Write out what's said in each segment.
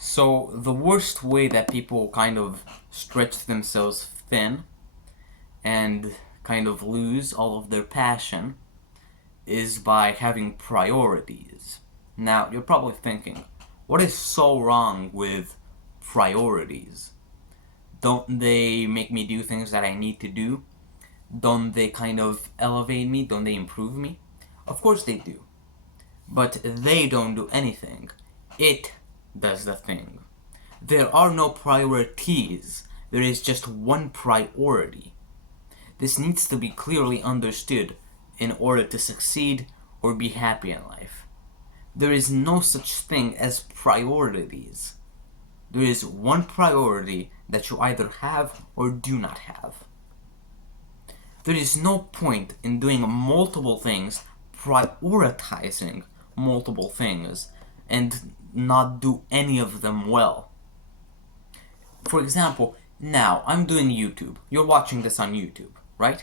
So the worst way that people kind of stretch themselves thin and kind of lose all of their passion is by having priorities. Now, you're probably thinking, what is so wrong with priorities? Don't they make me do things that I need to do? Don't they kind of elevate me? Don't they improve me? Of course they do. But they don't do anything. It does the thing. There are no priorities. There is just one priority. This needs to be clearly understood in order to succeed or be happy in life. There is no such thing as priorities. There is one priority that you either have or do not have. There is no point in doing multiple things, prioritizing multiple things, and not do any of them well. For example, now I'm doing YouTube. You're watching this on YouTube, right?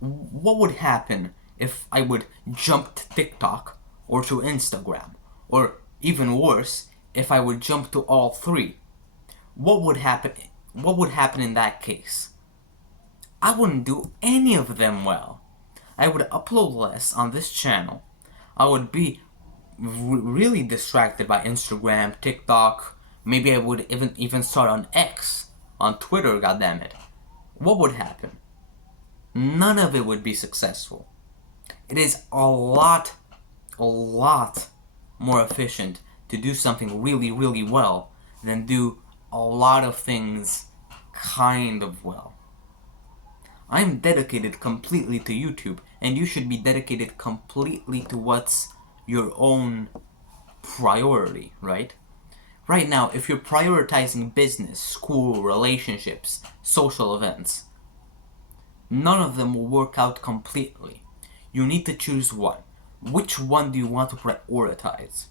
What would happen if I would jump to TikTok or to Instagram? Or even worse, if I would jump to all three? What would happen? What would happen in that case? I wouldn't do any of them well. I would upload less on this channel. I would be really distracted by Instagram, TikTok. Maybe I would even start on X, on Twitter. Goddammit, what would happen? None of it would be successful. It is a lot more efficient to do something really, really well than do a lot of things kind of well. I'm dedicated completely to YouTube, and you should be dedicated completely to what's your own priority, right? Right now, if you're prioritizing business, school, relationships, social events, none of them will work out completely. You need to choose one. Which one do you want to prioritize?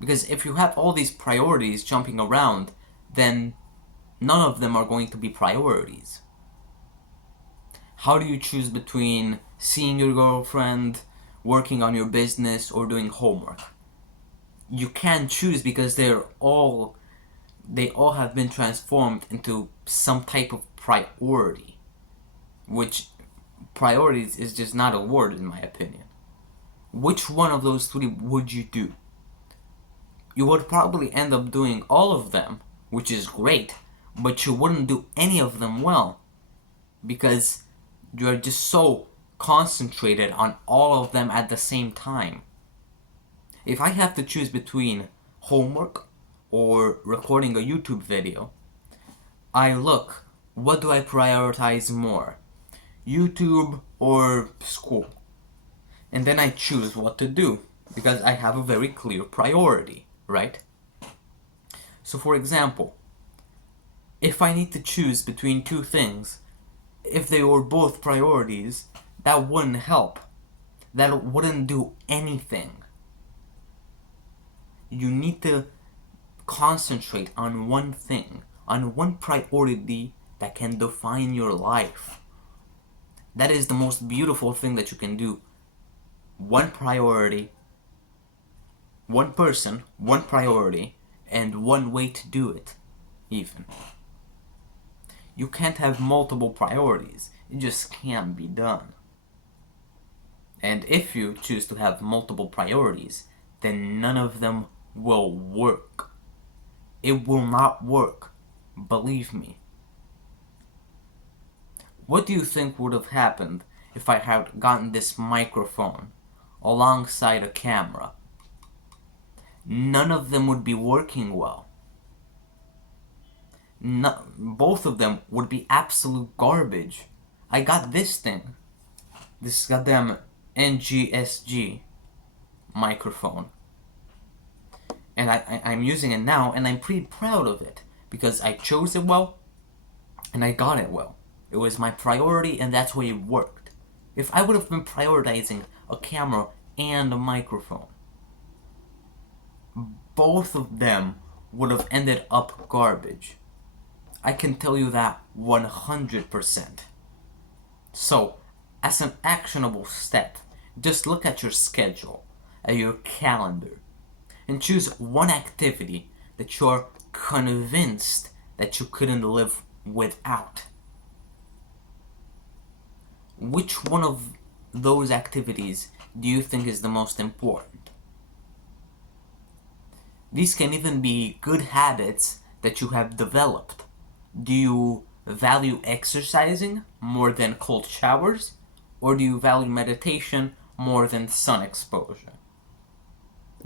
Because if you have all these priorities jumping around, then none of them are going to be priorities. How do you choose between seeing your girlfriend, working on your business, or doing homework? You can't choose because they all have been transformed into some type of priority, which priorities is just not a word in my opinion. Which one of those three would you do? You would probably end up doing all of them, which is great, but you wouldn't do any of them well because you're just so concentrated on all of them at the same time. If I have to choose between homework or recording a YouTube video, I look, what do I prioritize more? YouTube or school? And then I choose what to do because I have a very clear priority, right? So for example, if I need to choose between two things, if they were both priorities, that wouldn't help. That wouldn't do anything. You need to concentrate on one thing, on one priority that can define your life. That is the most beautiful thing that you can do. One priority, one person, one priority, and one way to do it, even. You can't have multiple priorities. It just can't be done. And if you choose to have multiple priorities, then none of them will work. It will not work. Believe me. What do you think would have happened if I had gotten this microphone alongside a camera? None of them would be working well. Both of them would be absolute garbage. I got this thing. This goddamn NGSG microphone. And I'm using it now, and I'm pretty proud of it because I chose it well and I got it well. It was my priority, and that's why it worked. If I would have been prioritizing a camera and a microphone, both of them would have ended up garbage. I can tell you that 100%. So, as an actionable step, just look at your schedule, at your calendar, and choose one activity that you're convinced that you couldn't live without? Which one of those activities do you think is the most important? These can even be good habits that you have developed. Do you value exercising more than cold showers? Or do you value meditation more than sun exposure?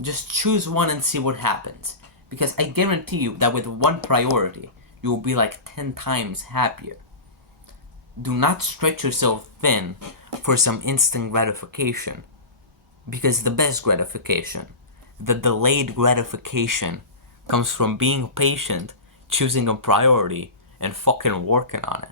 Just choose one and see what happens. Because I guarantee you that with one priority, you will be like 10 times happier. Do not stretch yourself thin for some instant gratification. Because the best gratification, the delayed gratification, comes from being patient, choosing a priority, and fucking working on it.